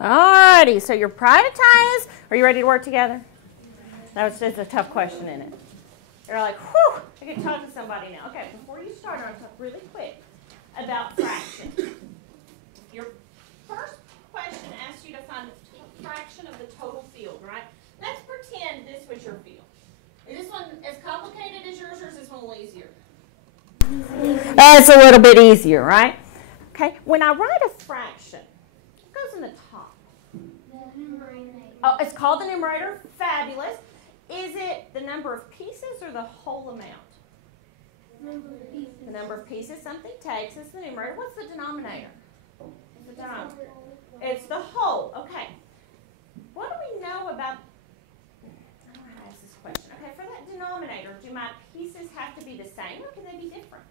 Alrighty, so you're privatized. Are you ready to work together? That was just a tough question, isn't it? You're like, whew, I can talk to somebody now. Okay, before you start, I'm going to talk really quick about fractions. Your first question asks you to find the fraction of the total field, right? Let's pretend this was your field. Is this one as complicated as yours, or is this one a little easier? It's a little bit easier, right? Okay, when I write a fraction, what goes in the top? The numerator. Oh, it's called the numerator. Fabulous. Is it the number of pieces or the whole amount? Number of pieces. The number of pieces something takes is the numerator. What's the denominator? The denominator. It's the whole. Okay. What do we know about, I don't know how to ask this question. Okay, for that denominator, do my pieces have to be the same or can they be different?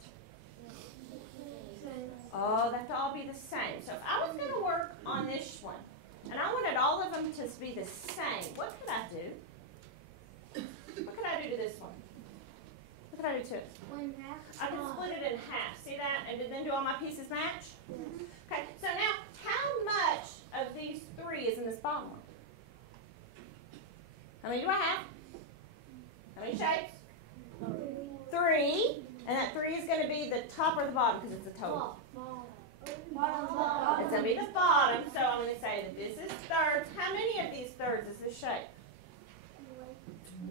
Oh, they have to all be the same. So if I was going to work on this one, and I wanted all of them to be the same, what could I do? What could I do to this one? What could I do to it? I can split it in half. See that? And then do all my pieces match? Mm-hmm. Okay, so now how much of these three is in this bottom one? How many do I have? How many shapes? 3. And that 3 is going to be the top or the bottom because it's a total. It's going to be the bottom, so I'm going to say that this is thirds. How many of these thirds is this shape?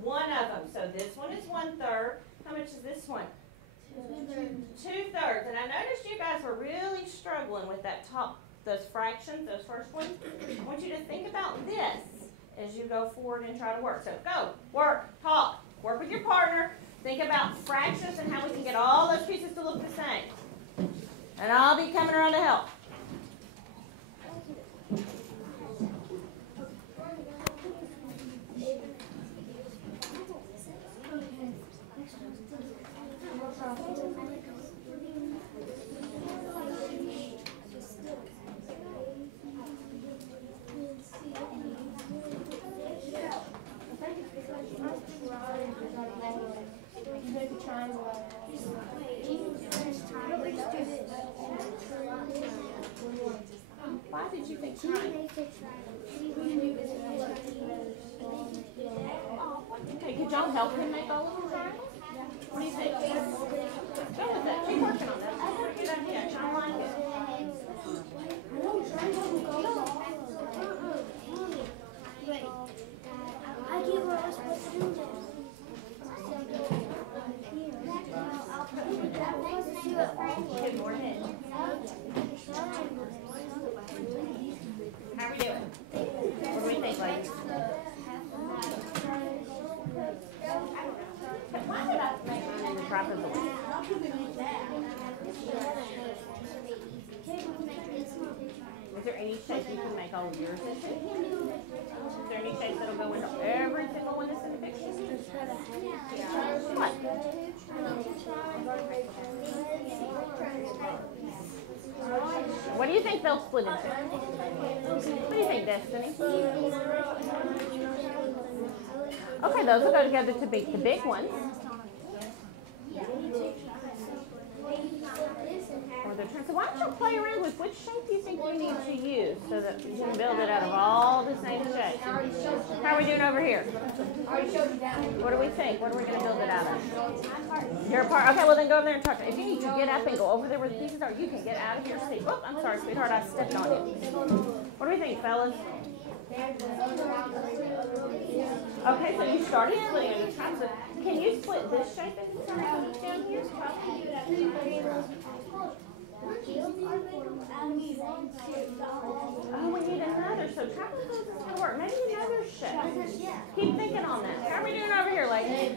One of them. So this one is 1/3. How much is this one? 2/3. And I noticed you guys were really struggling with that top, those fractions, those first ones. I want you to think about this as you go forward and try to work. So go, work, talk, work with your partner. Think about fractions and how we can get all those pieces to look the same. And I'll be coming around to help. Why did you think triangle? Okay, could y'all help him make all of the triangles? What do you think? Go with that. Keep working on that. That's a good idea. I like it. Good morning. How are we doing? What do we think, ladies? Why did I make mine in the trapezoid? Is there any shape you can make all of yours into? Is there any shape that'll go into every single one that's in the picture? What? What do you think they'll split into? What do you think, Destiny? Okay, those will go together to make the big ones. So why don't you play around with which shape you think you need to use so that you can build it out of all the same shapes. How are we doing over here? What do we think? What are we going to build it out of? Your part. Okay, well then go over there and talk. If you need to get up and go over there where the pieces are, you can get out of your seat. Oh, I'm sorry, sweetheart, I stepped on you. What do we think, fellas? Okay, so you started splitting into trapes. Can you split this shape into triangles down here? Oh, we need another. So trapezoid is going to work. Maybe another shape. Keep thinking on that. How are we doing over here, ladies?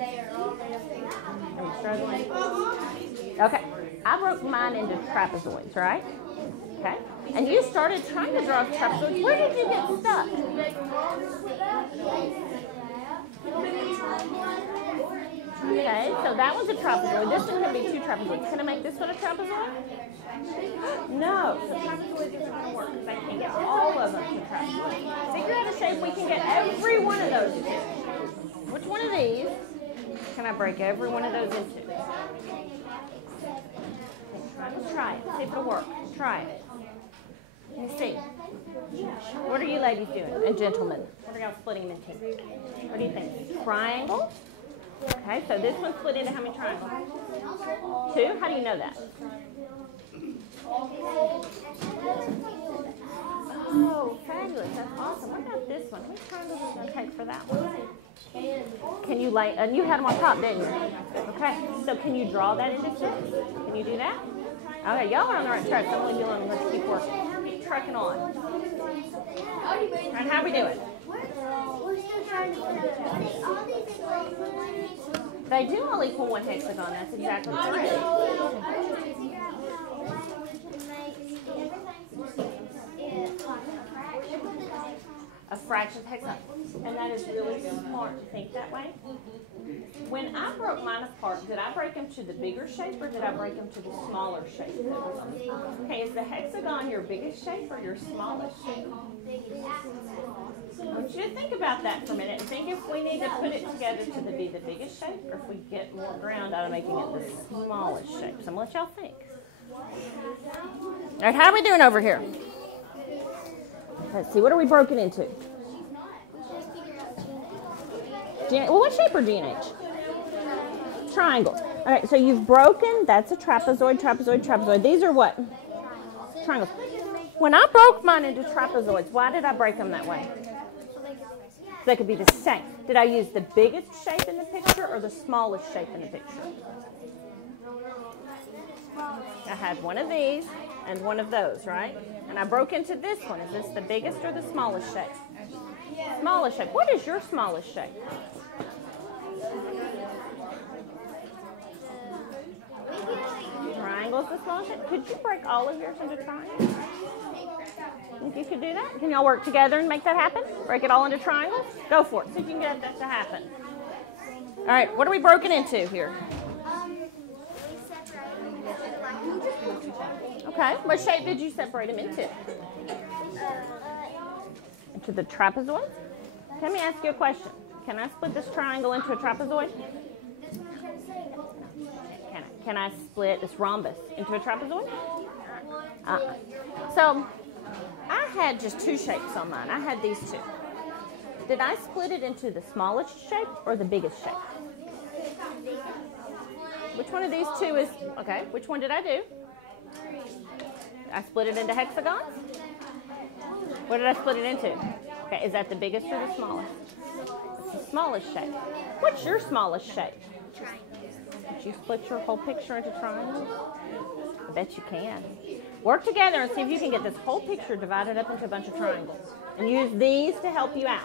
Are we struggling? Okay. I broke mine into trapezoids, right? Okay. And you started trying to draw trapezoids. Where did you get stuck? Okay, so that one's a trapezoid. This one's going to be 2 trapezoids. Can I make this one a trapezoid? No. So trapezoids are going to work because I can't get all of them to trapezoids. Figure out a shape we can get every one of those into. Which one of these can I break every one of those into? Let's try it. See if it'll work. Try it. Let me see. What are you ladies doing? And gentlemen, what are y'all splitting them into? What do you think? Triangle? Okay, so this one's split into how many triangles? 2? How do you know that? Oh, fabulous. That's awesome. What about this one? How many triangles is it going to take for that one? Can you lay, and you had them on top, didn't you? Okay, so can you draw that into 6? Can you do that? Okay, y'all are on the right track. Don't leave me alone. Let's keep working. Keep trucking on. And how are we doing? We're still trying to put all these equal. They do all equal one hexagon. That's exactly correct. A fraction of hexagon. And that is really smart to think that way. When I broke mine apart, did I break them to the bigger shape or did I break them to the smaller shape? Okay, is the hexagon your biggest shape or your smallest shape? I want you to think about that for a minute and think if we need to put it together to be the biggest shape or if we get more ground out of making it the smallest shape. So I'm going to let y'all think. All right, how are we doing over here? Let's see, what are we broken into? Well, what shape are G and H? Triangles. All right, so you've broken, that's a trapezoid, trapezoid, trapezoid. These are what? Triangles. When I broke mine into trapezoids, why did I break them that way? So they could be the same. Did I use the biggest shape in the picture or the smallest shape in the picture? I had one of these and one of those, right? And I broke into this one. Is this the biggest or the smallest shape? Smallest shape. What is your smallest shape? Triangle's the smallest shape. Could you break all of yours into triangles? Think you could do that? Can y'all work together and make that happen? Break it all into triangles? Go for it. See if you can get that to happen. All right, what are we broken into here? Okay, what shape did you separate them into? Into the trapezoid? Let me ask you a question. Can I split this triangle into a trapezoid? Can I split this rhombus into a trapezoid? So I had just 2 shapes on mine. I had these 2. Did I split it into the smallest shape or the biggest shape? Which one of these 2 is, okay, which one did I do? I split it into hexagons? What did I split it into? Okay, is that the biggest or the smallest? It's the smallest shape. What's your smallest shape? Did you split your whole picture into triangles? I bet you can. Work together and see if you can get this whole picture divided up into a bunch of triangles. And use these to help you out.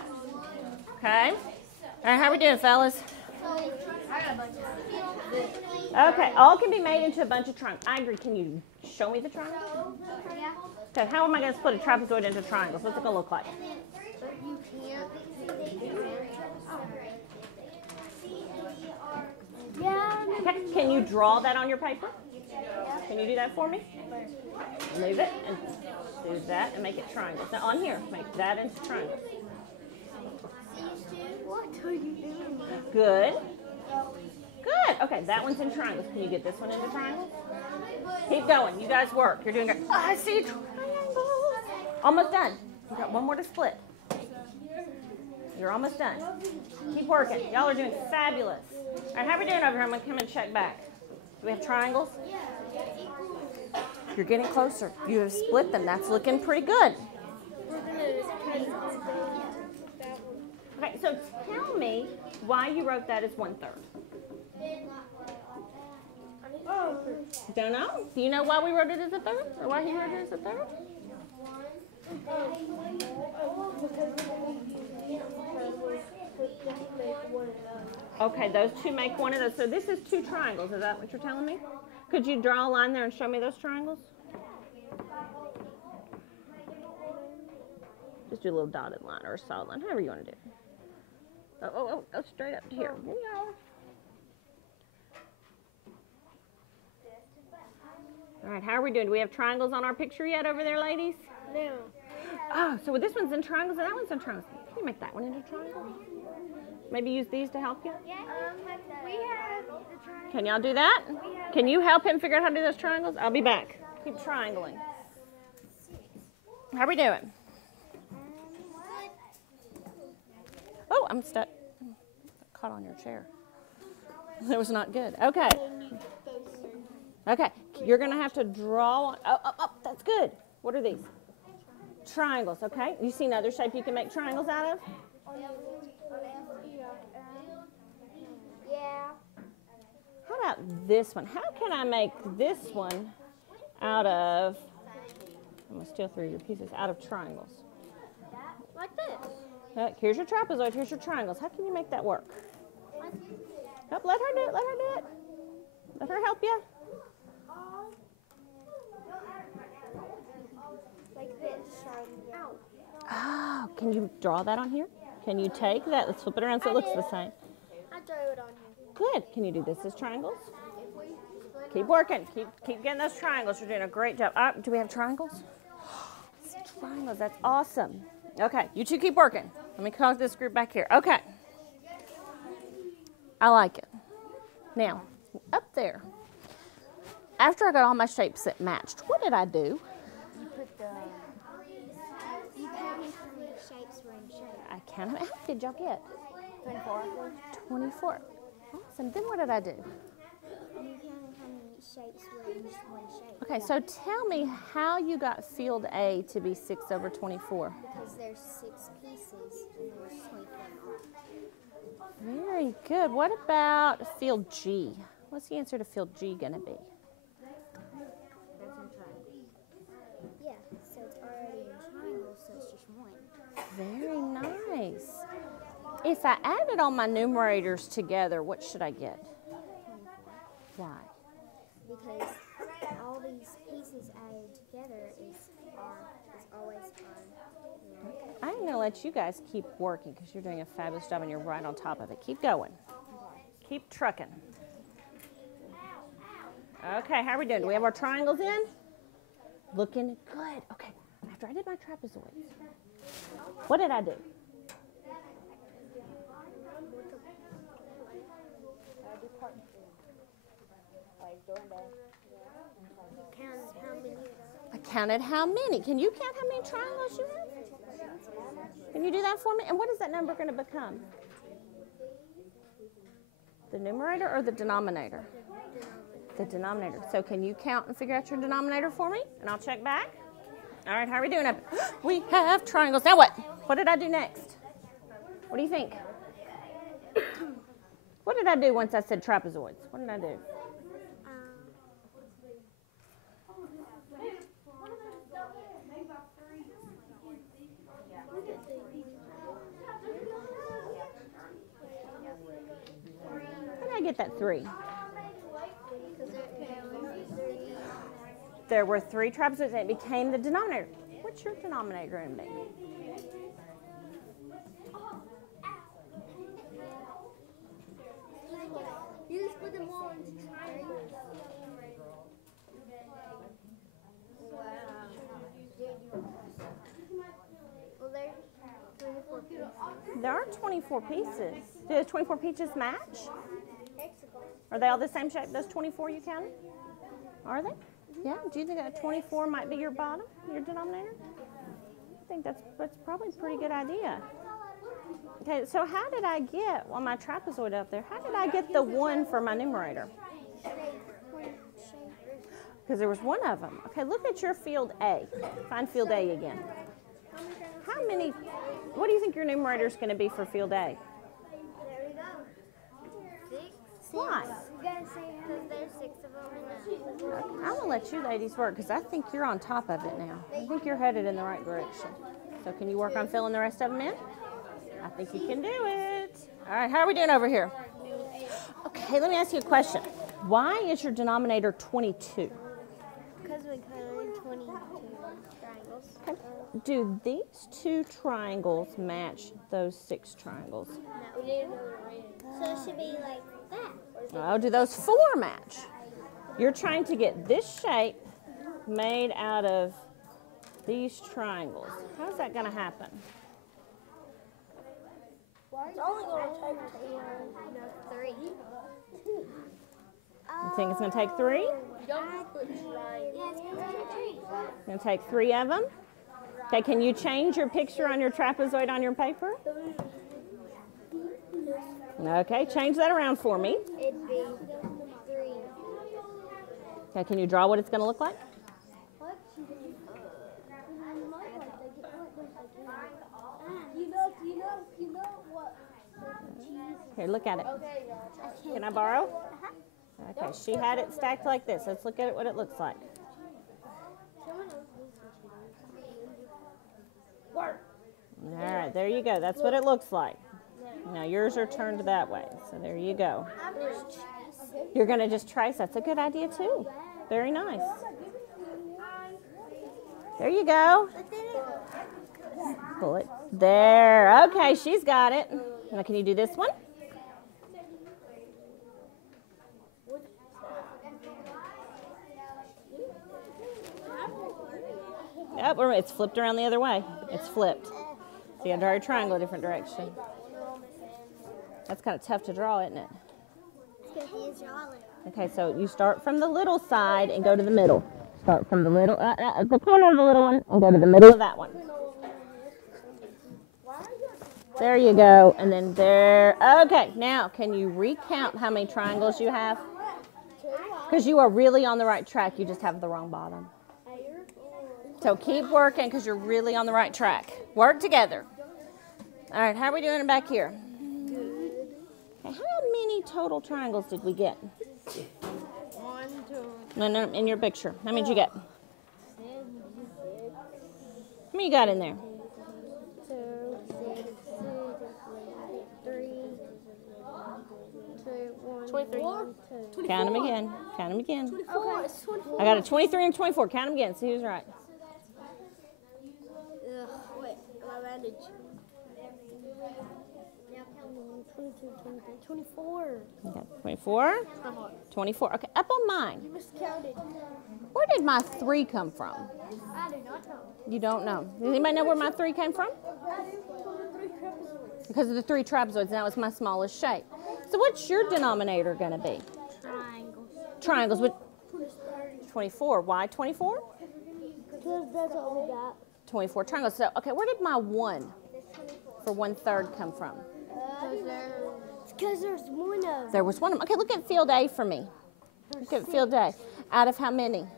Okay? All right, how are we doing, fellas? Okay, all can be made into a bunch of triangles. I agree. Can you show me the triangle? Okay, how am I going to split a trapezoid into triangles? What's it going to look like? Okay, can you draw that on your paper? Can you do that for me? Move it and do that and make it triangles. Now on here, make that into triangles. What are you doing? Good. Good. Okay, that one's in triangles. Can you get this one into triangles? Keep going. You guys work. You're doing great. Oh, I see triangles. Almost done. You got one more to split. You're almost done. Keep working. Y'all are doing fabulous. All right, how are we doing over here? I'm going to come and check back. Do we have triangles? You're getting closer. You have split them. That's looking pretty good. Okay, so tell me why you wrote that as 1/3. Don't know? Do you know why we wrote it as a third? Or why he wrote it as a third? Okay, those 2 make one of those. So this is 2 triangles. Is that what you're telling me? Could you draw a line there and show me those triangles? Just do a little dotted line or a solid line, however you want to do it. Oh, go straight up to here. All right, how are we doing? Do we have triangles on our picture yet over there, ladies? No. Oh, so this one's in triangles and that one's in triangles. Can you make that one into a triangle? Maybe use these to help you? Yeah, we have the triangle. Can y'all do that? Can you help him figure out how to do those triangles? I'll be back. Keep triangling. How we doing? Oh, I'm stuck. Caught on your chair. That was not good. Okay. Okay. You're going to have to draw. Oh, that's good. What are these? Triangles, okay? You see another shape you can make triangles out of? Yeah. How about this one? How can I make this one out of, I'm going to steal 3 of your pieces, out of triangles? Like this. Here's your trapezoid, here's your triangles. How can you make that work? Nope, let her do it, let her do it. Let her help you. Like this. Ow. Oh, can you draw that on here? Can you take that? Let's flip it around so it looks the same. I drew it on here. Good. Can you do this as triangles? Keep working. Keep getting those triangles. You're doing a great job. Do we have triangles? Triangles. That's awesome. Okay. You two keep working. Let me call this group back here. Okay. I like it. Now, up there, after I got all my shapes that matched, what did I do? You counted how many shapes were in shape. I counted. How many did y'all get? 24. 24. Awesome. Then what did I do? You counted how many shapes were in just one shape. Okay, so tell me how you got field A to be 6 over 24. Because there's 6 pieces and there's 24 in all. Very good. What about field G? What's the answer to field G going to be? That's in triangle. Yeah, so it's already in triangle, so it's just 1. Very nice. If I added all my numerators together, what should I get? 24. Why? Because all these pieces added together is always on. I'm going to let you guys keep working because you're doing a fabulous job and you're right on top of it. Keep going. Keep trucking. Okay, how are we doing? Do we have our triangles in? Looking good. Okay, after I did my trapezoids, what did I do? I counted how many. Can you count how many triangles you have? Can you do that for me? And what is that number going to become? The numerator or the denominator? The denominator. So can you count and figure out your denominator for me? And I'll check back. All right, how are we doing up? We have triangles. Now what? What did I do next? What do you think? What did I do once I said trapezoids? What did I do? How did I get that 3? There were 3 trapezoids and it became the denominator. What's your denominator going to be? You just put them all into triangles. Well, there's 24 pieces. There are 24 pieces. Do the 24 pieces match? Are they all the same shape, those 24 you counted? Are they? Yeah, do you think that 24 might be your bottom, your denominator? I think that's probably a pretty good idea. Okay, so how did I get, on my trapezoid up there, how did I get the 1 for my numerator? Because there was 1 of them. Okay, look at your field A. Find field A again. How many, what do you think your numerator is going to be for field A? There we go. 6. Why? You gotta say because there's 6 of them in I'm going to let you ladies work because I think you're on top of it now. I think you're headed in the right direction. So can you work on filling the rest of them in? I think you can do it. All right, how are we doing over here? Okay, let me ask you a question. Why is your denominator 22? Because we counted 22 triangles. Okay. Do these 2 triangles match those 6 triangles? No, we didn't know the range. So it should be like that. Oh, do those 4 match? You're trying to get this shape made out of these triangles. How's that going to happen? It's only going to take 3. You think it's going to take 3? Yeah, it's going to take 3. It's going to take 3 of them? Okay, can you change your picture on your trapezoid on your paper? Okay, change that around for me. It'd be 3. Okay, can you draw what it's going to look like? You know what? Here, look at it. Can I borrow? Okay, she had it stacked like this. Let's look at it, what it looks like. All right, there you go. That's what it looks like. Now yours are turned that way, so there you go. You're going to just trace. That's a good idea too. Very nice. There you go. Pull it. There. Okay, she's got it. Now can you do this one? Yep, it's flipped around the other way. It's flipped. So you got to draw your triangle a different direction. That's kind of tough to draw, isn't it? Okay, so you start from the little side and go to the middle. Start from the little, the corner of the little one and go to the middle of that one. There you go, and then there. Okay, now can you recount how many triangles you have? Because you are really on the right track, you just have the wrong bottom. So keep working because you're really on the right track. Work together. All right, how are we doing back here? Okay, how many total triangles did we get? 1, 2. No, in your picture. How many did you get? How many you got in there? 2, 6, 3, 2, 1, 23. 2. Count them again. Count them again. 24. It's 24. I got a 23 and 24. Count them again. See who's right. Wait, my bandage. Now count 22, 23, 24. Okay, 24. 24. Okay, up on mine. You miscounted. Where did my 3 come from? I do not know. You don't know. Does anybody know where my 3 came from? Because of the 3 trapezoids. That was my smallest shape. So what's your denominator going to be? Triangles. Triangles with 24. Why 24? Because that's all we got. 24 triangles. So, okay, where did my 1 for 1/3 come from? Because there's one of them. There was one of them. Okay, look at field A for me. Look at field A. Out of how many?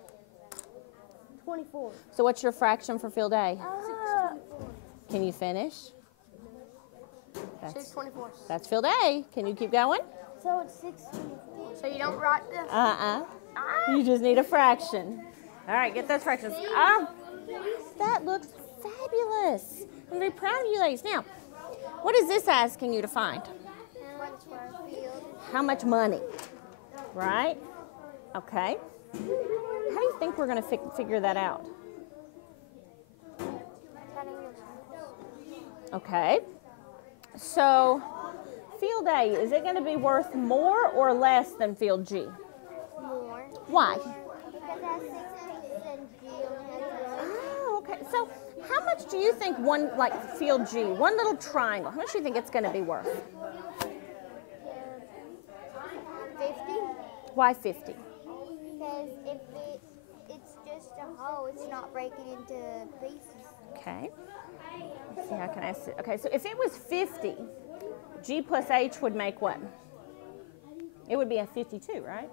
24. So what's your fraction for field A? Can you finish? That's 24. That's field A. Can you keep going? So it's 624. So you don't write this? You just need a fraction. All right, get those fractions. Oh, that looks fabulous. I'm very proud of you ladies. Now, what is this asking you to find? How much money? Right? Okay. How do you think we're going to figure that out? Okay. So, field A, is it going to be worth more or less than field G? More. Why? Because it has 6 pieces and G only has 1. Oh, okay. So, how much do you think one, like field G, one little triangle, how much do you think it's going to be worth? 50. Why 50? Because if it's just a hole, it's not breaking into pieces. Okay. Let's see, how can I see? Okay, so if it was 50, G plus H would make what? It would be a 52, right?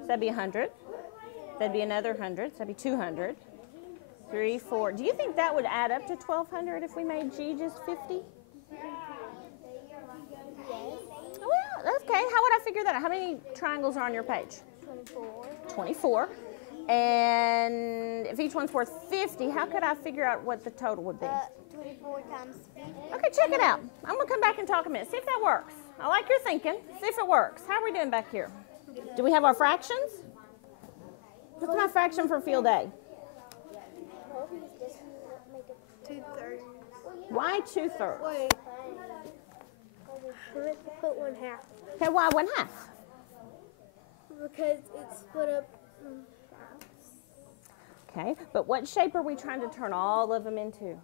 So that'd be 100. That'd be another 100. So that'd be 200. 3, 4. Do you think that would add up to 1,200 if we made G just 50? Yes. Well, okay. How would I figure that out? How many triangles are on your page? 24. 24. And if each one's worth 50, how could I figure out what the total would be? 24 times 50. Okay, check it out. I'm going to come back and talk a minute. See if that works. I like your thinking. See if it works. How are we doing back here? Do we have our fractions? What's my fraction for field A? 2/3. Why 2/3? Wait. Let's put 1/2. Okay, why 1/2? Because it's split up in halves. Okay, but what shape are we trying to turn all of them into?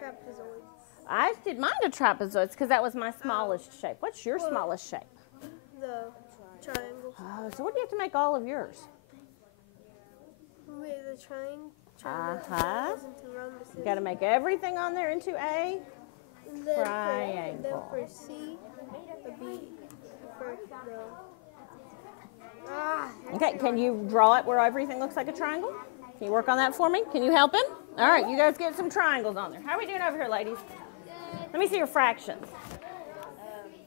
Trapezoids. I did mine to trapezoids because that was my smallest shape. What's your smallest shape? The triangle. Oh, so what do you have to make all of yours? With the You got to make everything on there into a triangle. Then for C, would be for the... Okay, can you draw it where everything looks like a triangle? Can you work on that for me? Can you help him? All right, you guys get some triangles on there. How are we doing over here, ladies? Let me see your fractions.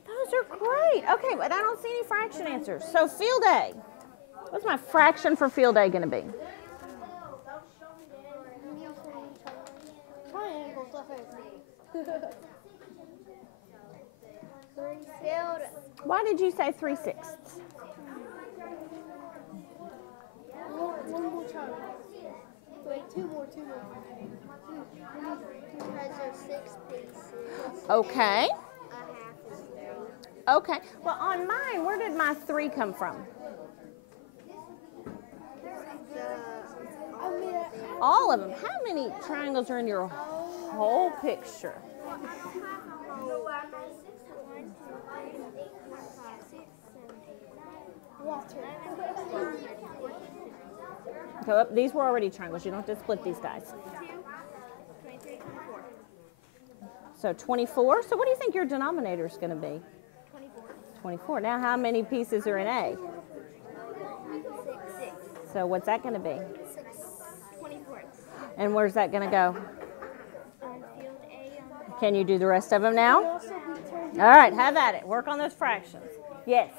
Those are great. Okay, but I don't see any fraction answers. So field A. What's my fraction for field A going to be? Why did you say 3/6? One more triangle. Wait, two more. Because there's 6 pieces. Okay. A half is 3. Okay. Well, on mine, where did my 3 come from? All of them. How many triangles are in your whole picture? Go up. These were already triangles. You don't have to split these guys. So 24. So what do you think your denominator is going to be? 24. Now how many pieces are in A? 6. So what's that going to be? 24. And where's that going to go? On field A. Can you do the rest of them now? All right, have at it. Work on those fractions. Yes.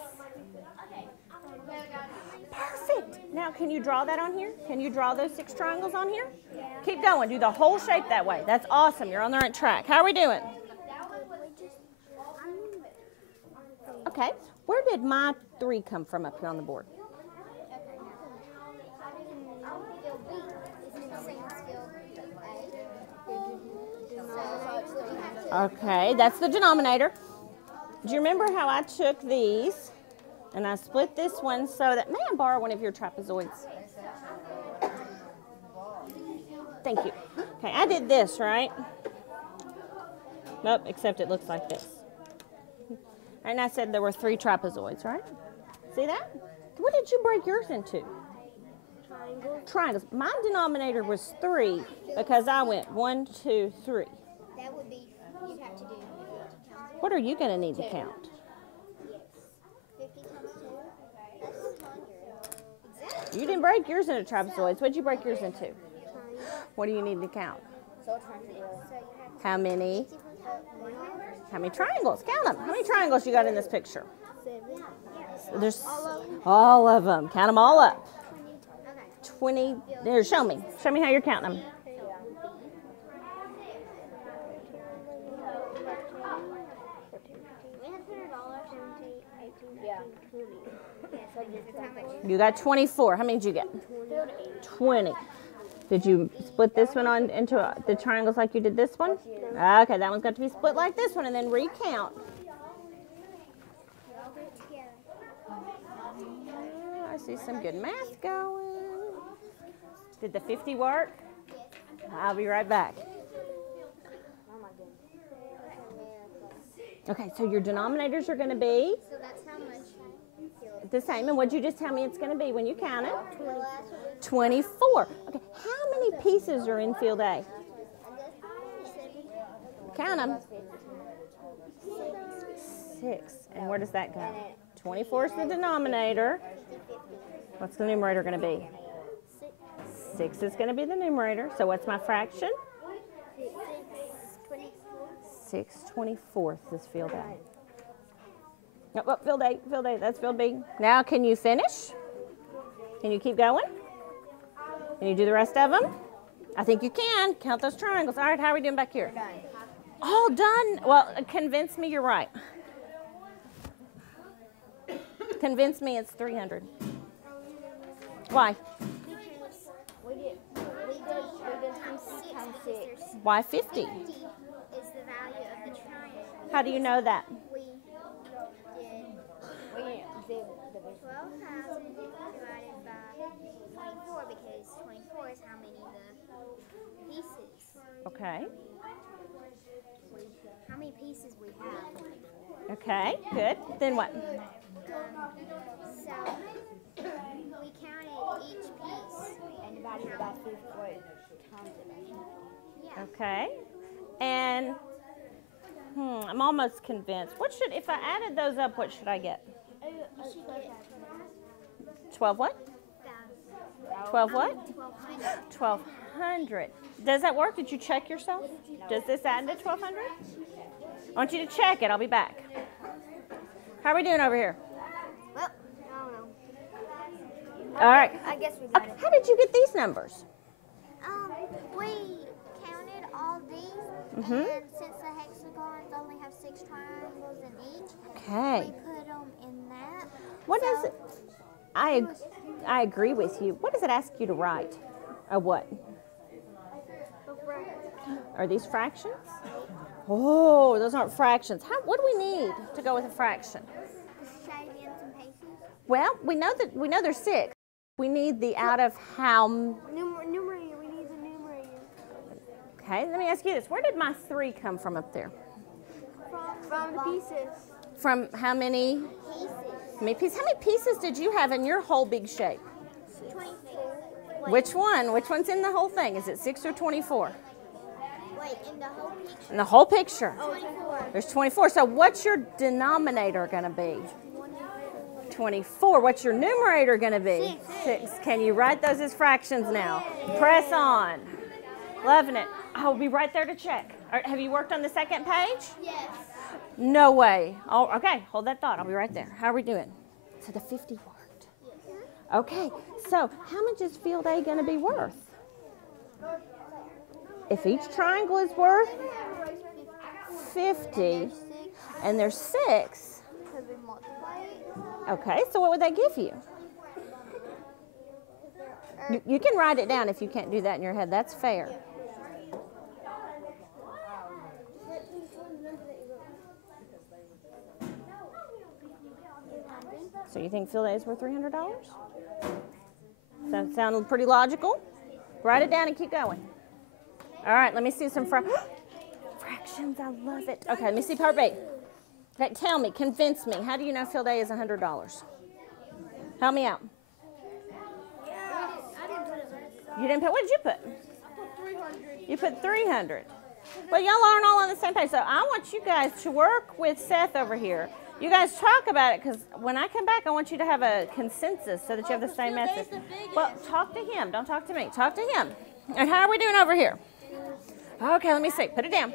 Perfect. Now, can you draw that on here? Can you draw those 6 triangles on here? Yeah. Keep going. Do the whole shape that way. That's awesome. You're on the right track. How are we doing? Okay. Where did my 3 come from up here on the board? Field B is the same as field A. Okay, that's the denominator. Do you remember how I took these and I split this one so that, may I borrow one of your trapezoids? Thank you. Okay, I did this, right? Nope, except it looks like this. And I said there were 3 trapezoids, right? See that? What did you break yours into? Triangles. My denominator was 3 because I went 1, 2, 3. That would be, you'd have to do. What are you going to need to count? Yes. 50 times 2. That's 100. Exactly. You didn't break yours into trapezoids. What did you break yours into? What do you need to count? So it's 100. So you have How many? 100. How many triangles? Count them. How many triangles you got in this picture? 7. There's all of them. Count them all up. Okay. 20. There, show me. Show me how you're counting them. You got 24. How many did you get? 20. Did you split this one on into the triangles like you did this one? Okay, that one's got to be split like this one and then recount. I see some good math going. Did the 50 work? I'll be right back. Okay, so your denominators are going to be So that's how much? the same. And what'd you just tell me it's going to be when you count it? 24. Okay, how many pieces are in field A? Count them. 6. And where does that go? 24 is the denominator. What's the numerator going to be? 6 is going to be the numerator. So what's my fraction? 6/24 is field A. Oh, field A, that's field B. Now can you finish? Can you keep going? Can you do the rest of them? I think you can. Count those triangles. All right, how are we doing back here? All done. Well, convince me you're right. Convince me it's 300. Why? We did 6. Why 50? 50 is the value of the triangle. How do you know that? We did 12,000 divided by 24 because 24 is how many the pieces. Okay. How many pieces we have. Okay, good. Then what? So we counted each piece and divided about 50 times it. Yeah. Okay. And I'm almost convinced. If I added those up, what should I get? You should get 12 what? 12 what? 1,200. 1,200. Does that work? Did you check yourself? Does this add to 1,200? I want you to check it. I'll be back. How are we doing over here? Well, I don't know. All right. I guess we got Okay, it. how did you get these numbers? We counted all these, Mhm. and since the hexagons only have 6 triangles in each, Okay. we put them in that. What So- is it? I agree with you. What does it ask you to write? A what? Are these fractions? Oh, those aren't fractions. What do we need to go with a fraction? Shading some paces. Well, we know there's 6. We need the out of how. Numerator. We need the numerator. Okay, let me ask you this. Where did my 3 come from up there? From the pieces. From how many? Pieces. How many pieces? How many pieces did you have in your whole big shape? 24. Which one? Which one's in the whole thing? Is it 6 or 24? Wait, in the whole picture. In the whole picture. 24. There's 24. So what's your denominator going to be? 24. What's your numerator going to be? 6. Can you write those as fractions now? Press on. Loving it. I'll be right there to check. All right, have you worked on the second page? Yes. No way. Oh, okay, hold that thought. I'll be right there. How are we doing? So the 50 worked. Okay, so how much is field A going to be worth? If each triangle is worth 50 and there's 6, Because we multiply it. okay, so what would that give you? You can write it down if you can't do that in your head. That's fair. So you think field A is worth $300? That sounds pretty logical. Write it down and keep going. All right, let me see some fractions. I love it. Okay, let me see part B. Okay, tell me, convince me. How do you know field A is $100? Help me out. You didn't put, what did you put? You put 300. Well, y'all aren't all on the same page, so I want you guys to work with Seth over here. You guys talk about it, because when I come back, I want you to have a consensus so that you have the same message. Well, talk to him. Don't talk to me. Talk to him. And how are we doing over here? Okay, let me see. Put it down.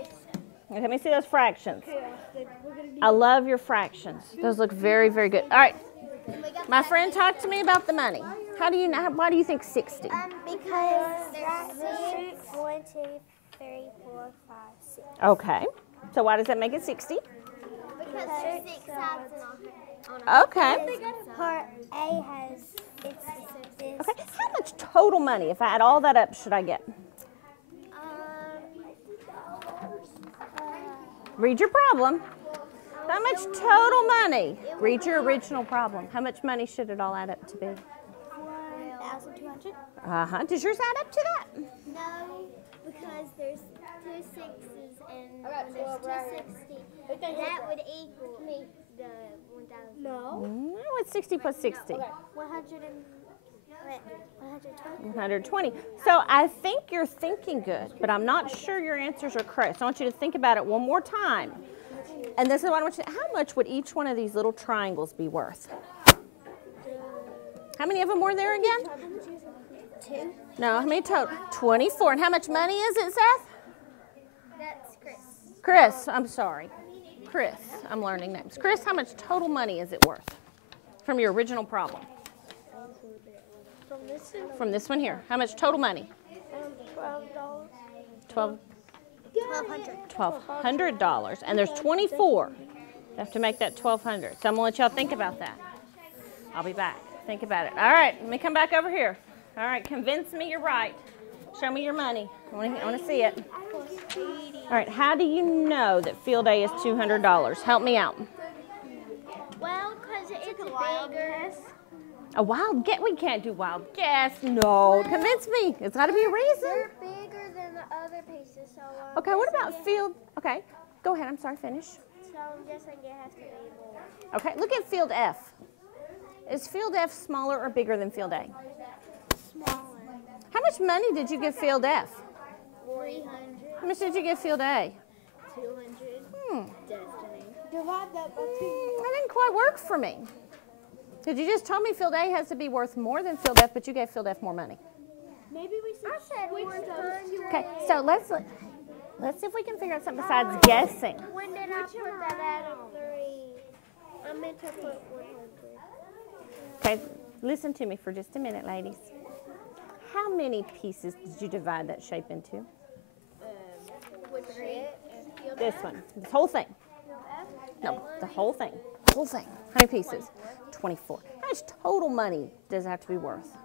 Okay, let me see those fractions. I love your fractions. Those look very, very good. All right. My friend talked to me about the money. How do you know? Why do you think 60? Because there's 6. 1, 2, 3, 4, 5, 6. Okay. So why does that make it 60? Because there's 6 sides on Okay. Part A has this. Okay. How much total money, if I add all that up, should I get? Read your problem. How much total money? Read your original problem. How much money should it all add up to be? 1,200? Uh-huh. Does yours add up to that? No, because there's 2 6s and when there's 260, that would equal the 1,000. No. No, it's 60 plus 60. 120. So I think you're thinking good, but I'm not sure your answers are correct. So I want you to think about it one more time. And this is what I want you to, how much would each one of these little triangles be worth? How many of them were there again? 2. No, how many total? 24. And how much money is it, Seth? That's Chris. Chris, I'm sorry. Chris, I'm learning names. Chris, how much total money is it worth from your original problem? From this one, From this one here. How much total money? $12. $1,200. And there's 24. You have to make that 1,200. So I'm going to let y'all think about that. I'll be back. Think about it. All right, let me come back over here. All right, convince me you're right. Show me your money. I want to see it. All right, how do you know that field A is $200? Help me out. Well, because it's bigger. A wild guess? We can't do wild guess. No, convince me. It's got to be a reason. They're bigger than the other pieces, so Okay, what about field? Okay, go ahead. I'm sorry, finish. So I'm guessing it has to be more. Okay, look at field F. Is field F smaller or bigger than field A? Smaller. How much money did you give Field F? 300. How much did you give Field A? 200. Destiny. Divide that by 2. That didn't quite work for me. Because you just told me Field A has to be worth more than Field F, but you gave Field F more money. Maybe we should switch those two. Okay, so let's see if we can figure out something besides guessing. When did I put that out of 3? I meant to put 100. Okay, listen to me for just a minute, ladies. How many pieces did you divide that shape into? Which This one, this whole thing. No, the whole thing. Whole thing. How many pieces? 24. How much total money does it have to be worth?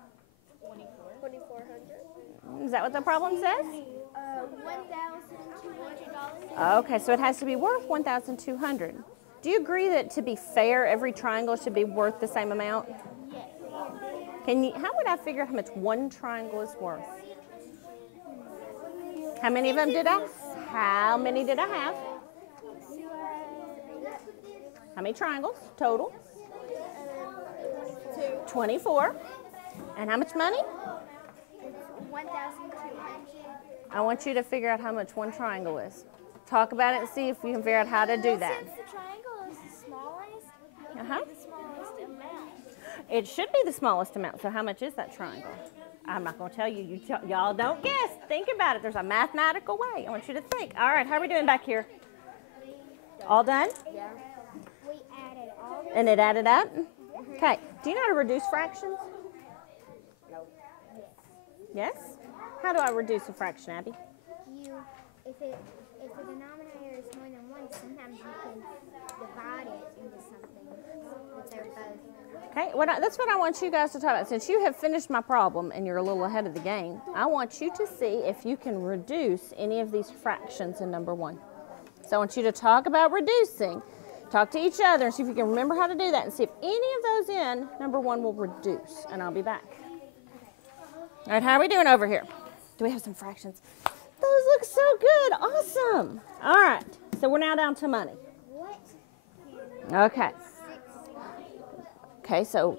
2,400. Is that what the problem says? $1,200. Okay, so it has to be worth $1,200. Do you agree that to be fair, every triangle should be worth the same amount? Yes. How would I figure out how much one triangle is worth? How many of them did I? How many did I have? How many triangles total? 24. And how much money? 1,200. I want you to figure out how much one triangle is. Talk about it and see if you can figure out how to do that. Since the triangle is the smallest, Uh-huh. the smallest amount. It should be the smallest amount. So how much is that triangle? I'm not going to tell you. Y'all don't guess. Think about it. There's a mathematical way. I want you to think. All right, how are we doing back here? All done? Yeah. We added all the And it added up? Okay. Do you know how to reduce fractions? Yes? How do I reduce a fraction, Abby? if the denominator is more than 1, sometimes you can divide it into something that they're both. Okay, that's what I want you guys to talk about. Since you have finished my problem and you're a little ahead of the game, I want you to see if you can reduce any of these fractions in number 1. So I want you to talk about reducing. Talk to each other and see if you can remember how to do that and see if any of those in number 1 will reduce. And I'll be back. All right, how are we doing over here? Do we have some fractions? Those look so good. Awesome. All right, so we're now down to money. What? Okay. Okay, so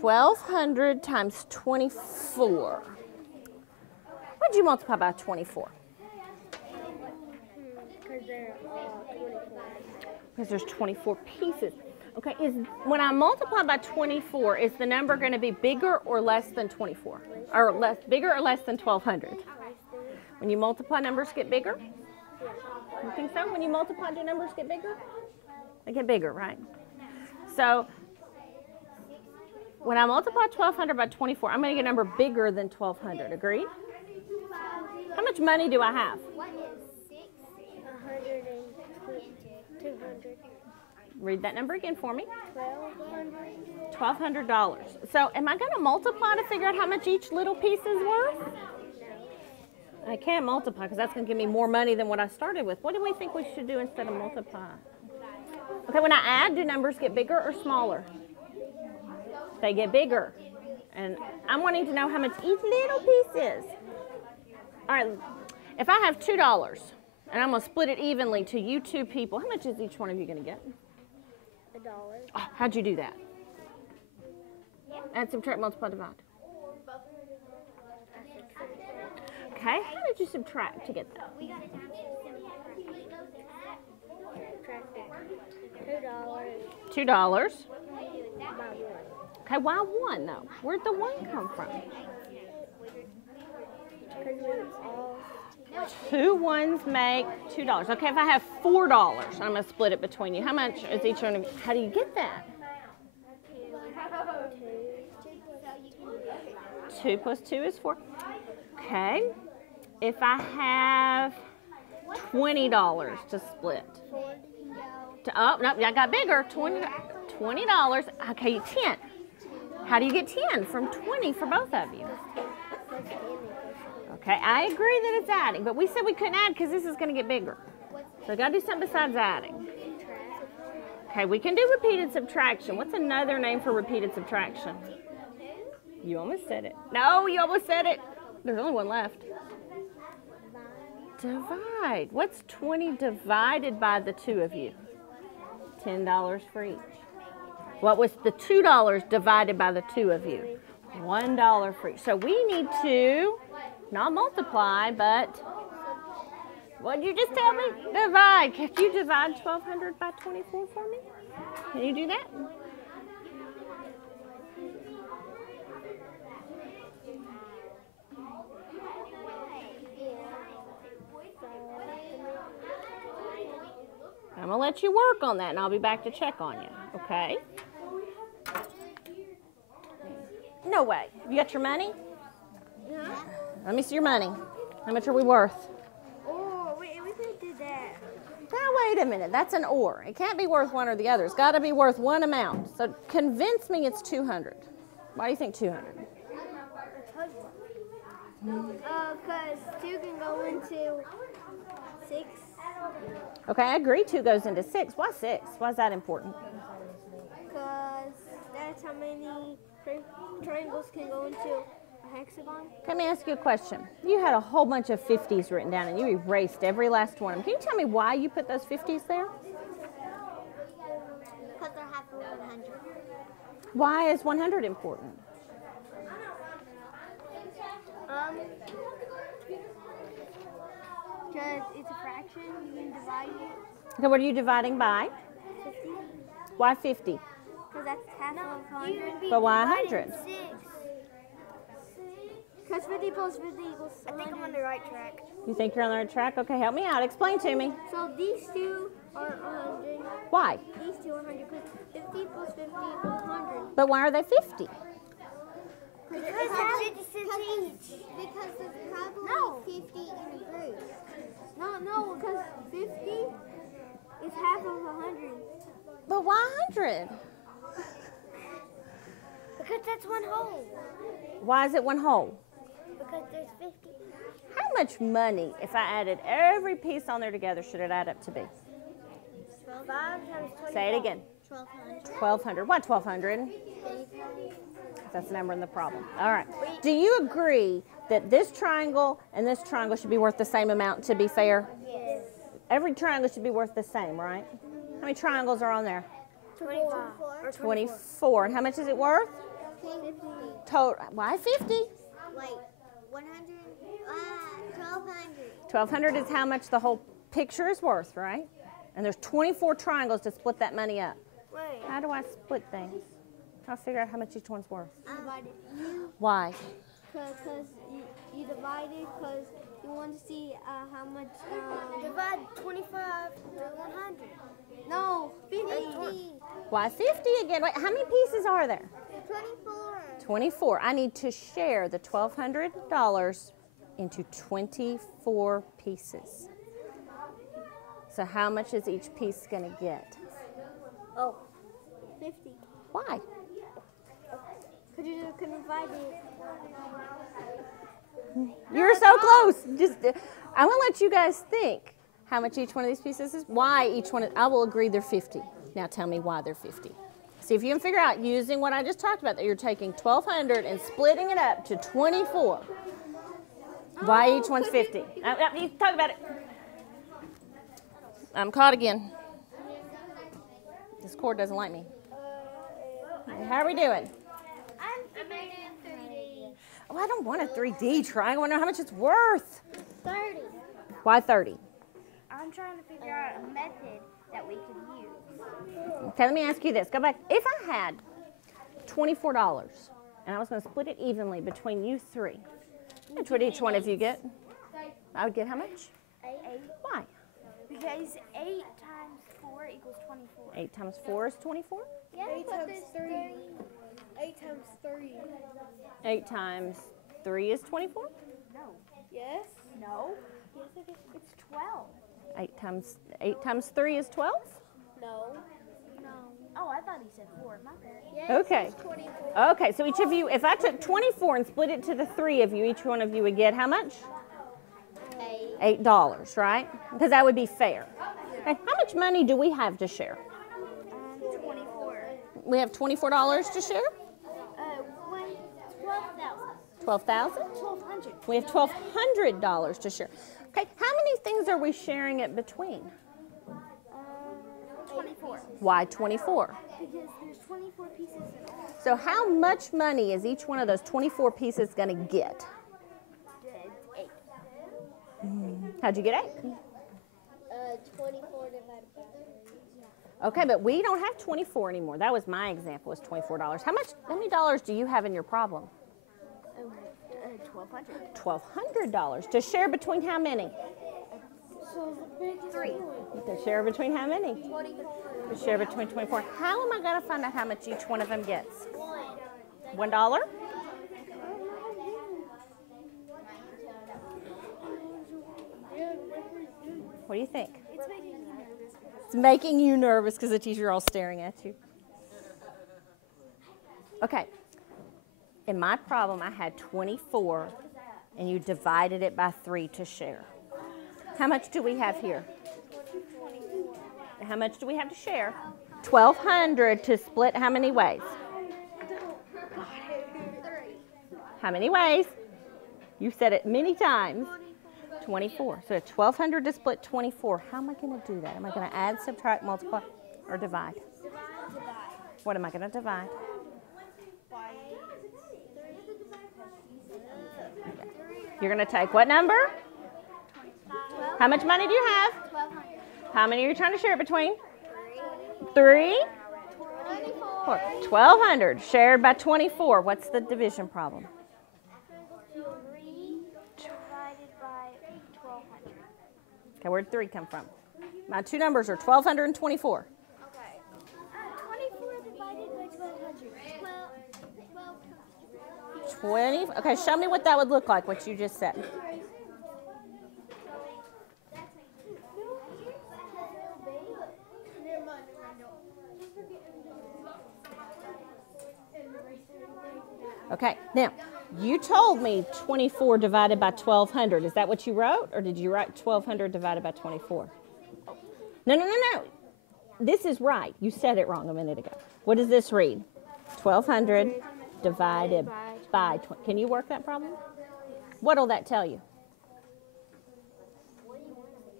1,200 times 24. What did you multiply by 24? Because they're all 24. Because there's 24 pieces. Okay, when I multiply by 24, is the number going to be bigger or less than 24? Or bigger or less than 1,200? When you multiply, numbers get bigger? You think so? When you multiply, do numbers get bigger? They get bigger, right? So when I multiply 1,200 by 24, I'm going to get a number bigger than 1,200. Agreed? How much money do I have? What is 6? 200. Read that number again for me. $1,200. $1,200. So am I going to multiply to figure out how much each little piece is worth? I can't multiply because that's going to give me more money than what I started with. What do we think we should do instead of multiply? Okay, when I add, do numbers get bigger or smaller? They get bigger. And I'm wanting to know how much each little piece is. All right, if I have $2 and I'm going to split it evenly to you 2 people, how much is each one of you going to get? $1. Oh, how'd you do that? Add, subtract, multiply, divide. Okay, how did you subtract to get that? $2. $2. Okay, why 1 though? Where'd the 1 come from? Because we all 2 ones make $2. Okay, if I have $4, I'm going to split it between you. How much is each one of you? How do you get that? 2 plus 2 is 4. Okay. If I have $20 to split. Oh, no, I got bigger. $20. Okay, 10. How do you get 10 from 20 for both of you? Okay, I agree that it's adding, but we said we couldn't add because this is going to get bigger. So I got to do something besides adding. Okay, we can do repeated subtraction. What's another name for repeated subtraction? You almost said it. No, you almost said it. There's only one left. Divide. What's 20 divided by the 2 of you? $10 for each. What was the $2 divided by the 2 of you? $1 for each. So we need to not multiply, but what did you just tell me? Divide. Can you divide 1,200 by 24 for me? Can you do that? I'm going to let you work on that, and I'll be back to check on you, okay? No way. You got your money? Yeah. Let me see your money. How much are we worth? Oh, wait, we could do that. Now, wait a minute. That's an or. It can't be worth one or the other. It's got to be worth one amount. So convince me it's 200. Why do you think 200? Because 2 can go into 6. Okay, I agree 2 goes into 6. Why 6? Why is that important? Because that's how many triangles can go into a hexagon. Let me ask you a question. You had a whole bunch of 50s written down, and you erased every last one. Can you tell me why you put those 50s there? Because they're half of 100. Why is 100 important? Because it's a fraction, you can divide it. Okay, what are you dividing by? 50. Why 50? Because that's half of 100. But why 100? Because 50 plus 50 equals 100. I think I'm on the right track. You think you're on the right track? Okay, help me out. Explain to me. So these two are 100. Why? These two are 100 because 50 plus 50 equals 100. But why are they 50? Because it's 50 cents each. Because there's probably 50 in a group. No, because 50 is half of 100. But why 100? Because that's one whole. Why is it one whole? Because there's 50. How much money, if I added every piece on there together, should it add up to be? 5 times 20. Say it again. 1,200. 1,200. Why 1,200? That's the number in the problem. All right. Do you agree that this triangle and this triangle should be worth the same amount to be fair? Yes. Every triangle should be worth the same, right? How many triangles are on there? 24. 24. And how much is it worth? 50. Total. Why 50? Wait, 100? 1,200. 1,200 is how much the whole picture is worth, right? And there's 24 triangles to split that money up. Wait. How do I split things? I'll figure out how much each one's worth. Divide it. Why? Because you divide it because you want to see how much. Divide 25 to 100. No, 50. Why 50 again? Wait, how many pieces are there? 24. 24. I need to share the $1,200 into 24 pieces. So how much is each piece going to get? Oh, 50. Why? Because you can divide it. You're so close. Just, I want to let you guys think how much each one of these pieces is. Why each one? I will agree they're 50. Now tell me why they're 50. See if you can figure out using what I just talked about, that you're taking 1,200 and splitting it up to 24. Why each one's 50? You talk about it. I'm caught again. This cord doesn't like me. How are we doing? I'm in 3D. Oh, I don't want a 3D triangle. I want to know how much it's worth. 30. Why 30? I'm trying to figure out a method that we can use. Okay, let me ask you this. Go back. If I had $24 and I was going to split it evenly between you three, how much would each one of you get? I would get how much? 8. Why? Because 8 times 4 equals 24. 8 times 4 is 24? Yeah, 8 times 3. 8 times 3. 8 times 3 is 24? No. Yes? No. Yes, it is. It's 12. 8 times 3 is 12? No. No. Oh, I thought he said 4. My bad. Yes, Okay. it's 24. Okay, so each of you, if I took 24 and split it to the 3 of you, each one of you would get how much? 8. $8, right? Because that would be fair. Okay, how much money do we have to share? 24. We have $24 to share? 12,000. 12,000? 1,200. We have $1,200 to share. Okay, how many things are we sharing it between? 24. Why 24? Because there's 24 pieces in all. So how much money is each one of those 24 pieces going to get? 8. How'd you get 8? 24 divided by 3. Okay, but we don't have 24 anymore. That was my example, was $24. How many dollars do you have in your problem? $1,200. $1,200. To share between how many? 3. To share between how many? 24. To share between 24. How am I going to find out how much each one of them gets? $1? What do you think? It's making you nervous because the teacher all staring at you. Okay. In my problem, I had 24, and you divided it by 3 to share. How much do we have here? How much do we have to share? 1,200 to split how many ways? How many ways? You said it many times. 24. So 1,200 to split 24. How am I going to do that? Am I going to add, subtract, multiply, or divide? What am I going to divide? You're going to take what number? How much money do you have? 1,200. How many are you trying to share it between? 3? 4. 1,200 shared by 24. What's the division problem? 3 divided by 1,200. Okay, where'd 3 come from? My two numbers are 1,200 and 24. Okay. 24 divided by 1,200. 20. Okay, show me what that would look like, what you just said. Okay, now, you told me 24 divided by 1,200. Is that what you wrote, or did you write 1,200 divided by 24? No. This is right. You said it wrong a minute ago. What does this read? 1,200 divided by 20. Can you work that problem? What'll that tell you?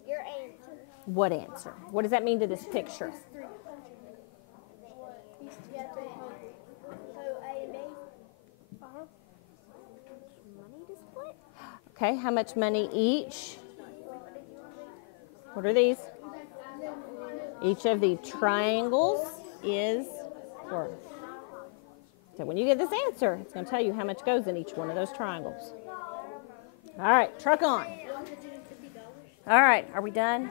Your answer. What answer? What does that mean to this picture? Money to split? Okay, how much money each? What are these? Each of the triangles is worth. So when you get this answer, it's going to tell you how much goes in each one of those triangles. All right, truck on. All right, are we done?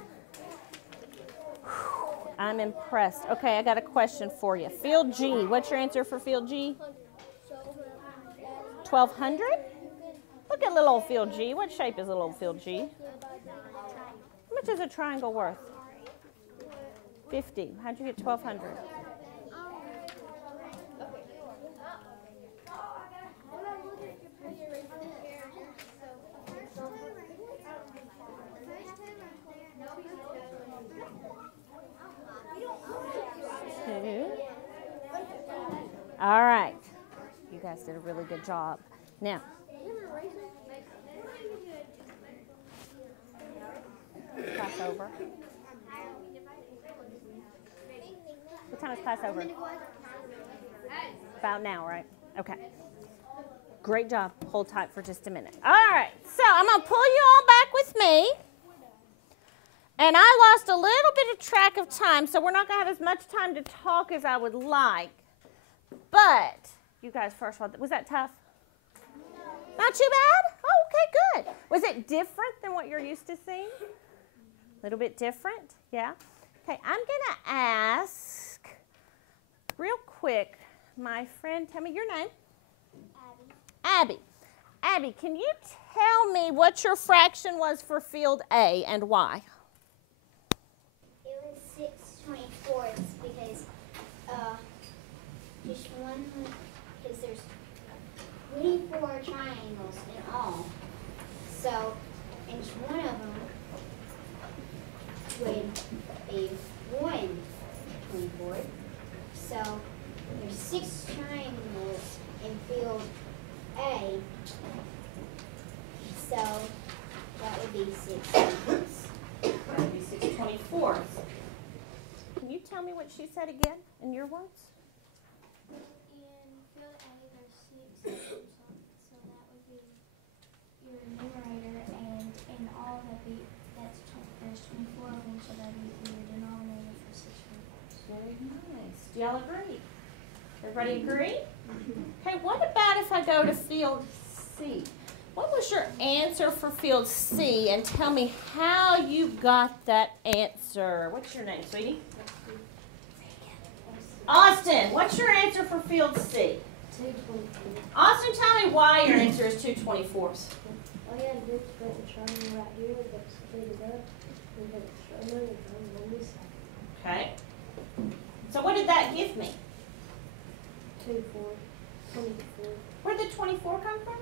Whew, I'm impressed. Okay, I got a question for you. Field G, what's your answer for field G? 1,200? Look at little old field G. What shape is little old field G? How much is a triangle worth? 50. How'd you get 1,200? All right. You guys did a really good job. Now, class over. What time is class over? About now, right? Okay. Great job. Hold tight for just a minute. All right. So I'm going to pull you all back with me. And I lost a little bit of track of time, so we're not going to have as much time to talk as I would like. But, you guys, first of all, was that tough? Not too bad? Oh, okay, good. Was it different than what you're used to seeing? A little bit different? Yeah? Okay, I'm going to ask, real quick, my friend, tell me your name. Abby. Abby, can you tell me what your fraction was for field A and why? It was 6/24 because just one, because there's 24 triangles in all. So each one of them would be 1/24. So there's 6 triangles in field A. So that would be 6 triangles. That would be 6/24. Can you tell me what she said again in your words? In field A, there's 6 sections, so that would be your numerator, and in all that be there's 24 of them, so that would be your denominator for 6 reports. Very nice. Do y'all agree? Everybody agree? Okay, what about if I go to field C? What was your answer for field C? And tell me how you got that answer. What's your name, sweetie? Austin, what's your answer for field C? 224. Austin, tell me why your answer is 2 24s. All you have to do is put the triangle right here, but split it up, and put the triangle on this side. Okay. So what did that give me? 24. Where did 24 come from?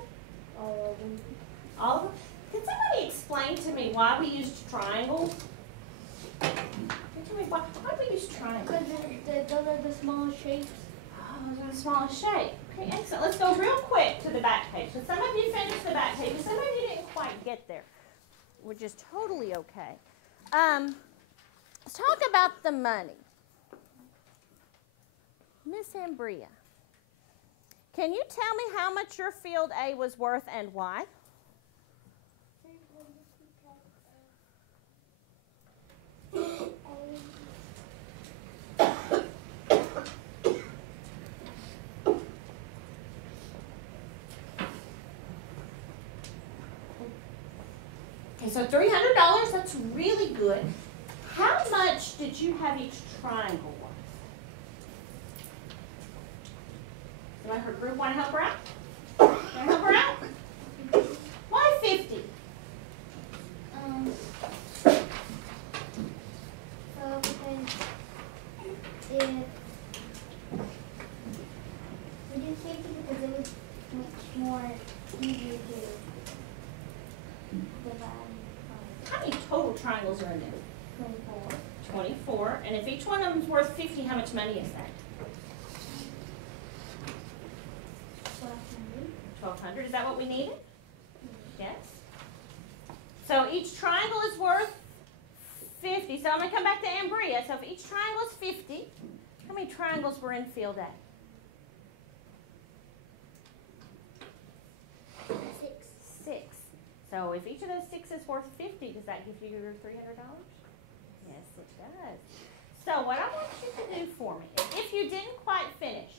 All of them. All of them? Can somebody explain to me why we used triangles? Tell me why do we use triangles? Because those are the smallest shapes. Oh, those are the smallest shape. Okay, excellent. Let's go real quick to the back page. So some of you finished the back page, but some of you didn't quite get there, which is totally okay. Let's talk about the money. Miss Ambria, can you tell me how much your field A was worth and why? Okay, so $300, that's really good. How much did you have each triangle worth? Do I her group want to help her out? Want to help her out? Why 50? So because if we did 50 because it was much more easier to divide. How many total triangles are in there? 24. 24. And if each one of them is worth 50, how much money is that? 1,200. Is that what we needed? Yes. So each triangle is worth 50. So I'm going to come back to Ambria. So if each triangle is 50, how many triangles were in field A? 6. So if each of those 6 is worth 50, does that give you your $300? Yes, it does. So what I want you to do for me is, if you didn't quite finish,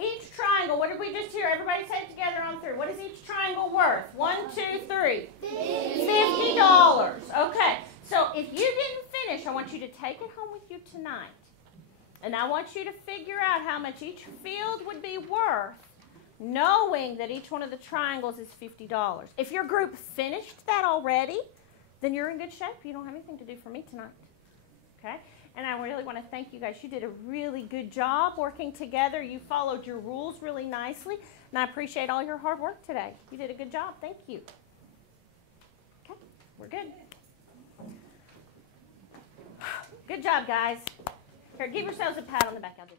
each triangle, what did we just hear? Everybody say it together on 3. What is each triangle worth? 1, 2, 3. $50. Okay. So if you didn't finish, I want you to take it home with you tonight. And I want you to figure out how much each field would be worth, knowing that each one of the triangles is $50. If your group finished that already, then you're in good shape. You don't have anything to do for me tonight. Okay? And I really want to thank you guys. You did a really good job working together. You followed your rules really nicely. And I appreciate all your hard work today. You did a good job. Thank you. Okay, we're good. Good job, guys. Here, give yourselves a pat on the back. I'll do